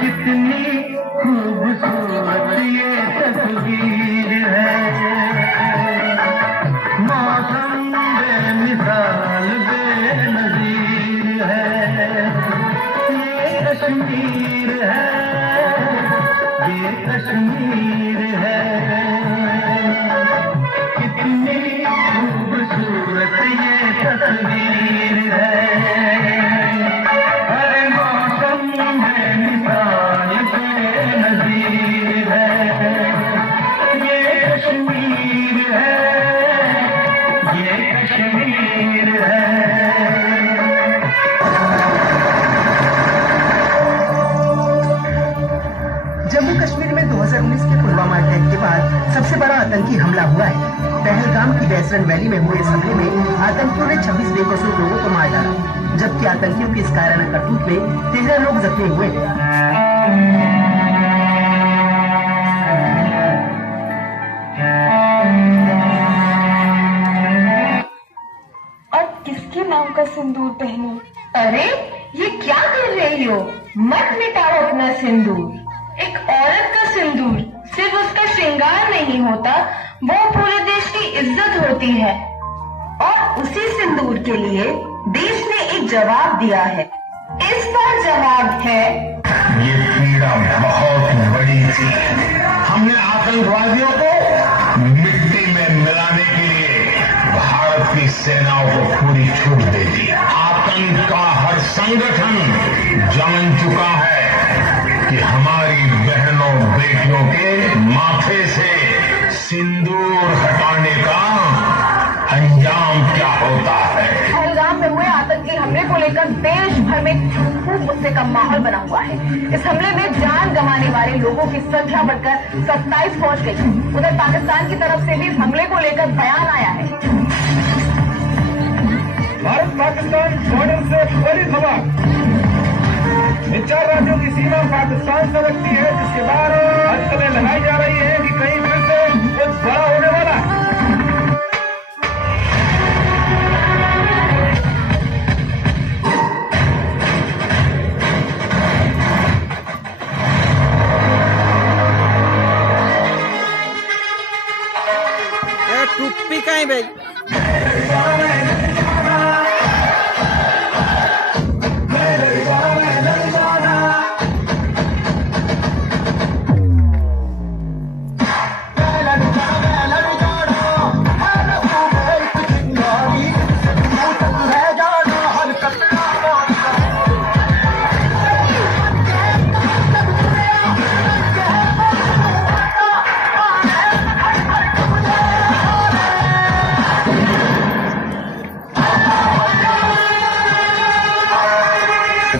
कितनी खूबसूरत ये तस्वीर है, मौसम बेमिसाल बेनज़ीर है। ये कश्मीर है, ये कश्मीर है। कितनी खूबसूरत ये तस्वीर है, हर मौसम में मिसाल बेनज़ीर है। ये कश्मीर है, ये कश्मीर है। जम्मू कश्मीर में 2019 के पुलवामा अटैक के बाद सबसे बड़ा आतंकी हमला हुआ है। पहलगाम की बैसरन वैली में हुए इस हमले में आतंकियों ने 26 बेकसूर लोगों को मार डाला, जबकि आतंकियों की इस कायराना करतूत में 13 लोग जख्मी हुए। और किसके नाम का सिंदूर पहनूं? अरे ये क्या कर रही हो? मत मिटाओ अपना सिंदूर। एक औरत का सिंदूर सिर्फ उसका श्रृंगार नहीं होता, वो पूरे देश की इज्जत होती है। और उसी सिंदूर के लिए देश ने एक जवाब दिया है। इस बार जवाब है, ये पीड़ा बहुत बड़ी थी। हमने आतंकवादियों को मिट्टी में मिलाने के लिए भारत की सेनाओं को पूरी छूट दे दी। आतंक का हर संगठन जान चुका है कि हमारी बहनों बेटियों के माथे से सिंदूर हटाने का अंजाम क्या होता है। पहलगाम में हुए आतंकी हमले को लेकर देश भर में खूब गुस्से का माहौल बना हुआ है। इस हमले में जान गंवाने वाले लोगों की संख्या बढ़कर 27 पहुंच गई। उधर पाकिस्तान की तरफ से भी इस हमले को लेकर बयान आया है। भारत पाकिस्तान बॉर्डर से बड़ी खबर, इन 4 राज्यों की सीमा पाकिस्तान से लगती है, जिसके बाद हथकड़ियां लगाई जा रही है कि कहीं फिर से कुछ बड़ा होने वाला है। टुप्पी कहीं भाई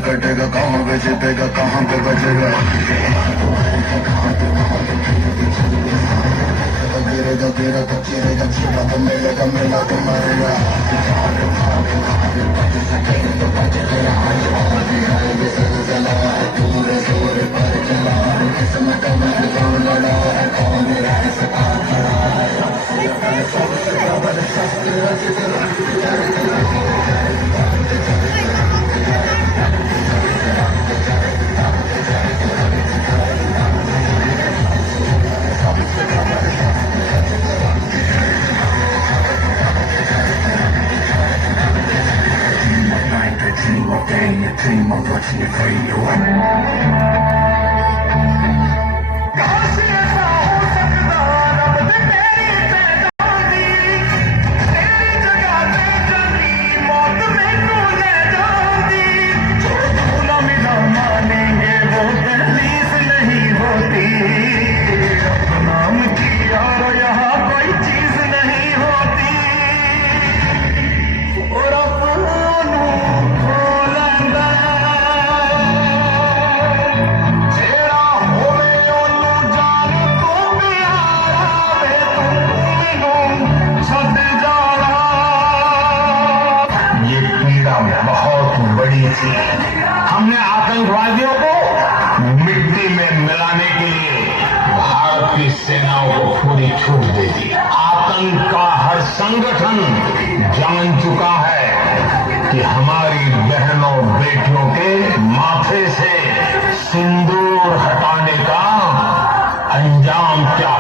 कटेगा कहाँ पे जीतेगा, कहाँ पे बचेगा। गिरेगा गिरेगा तो चिरेगा, छिपा तो मिलेगा, मिला तो मरेगा। पूरे जोर पर चला, किस्मत में कौन लड़ा है, कौन रह सका खड़ा है। सबसे जबरदस्त team of pain, a team of watching you fade away. हमने आतंकवादियों को मिट्टी में मिलाने के लिए भारत की सेनाओं को पूरी छूट दे दी। आतंक का हर संगठन जान चुका है कि हमारी बहनों बेटियों के माथे से सिंदूर हटाने का अंजाम क्या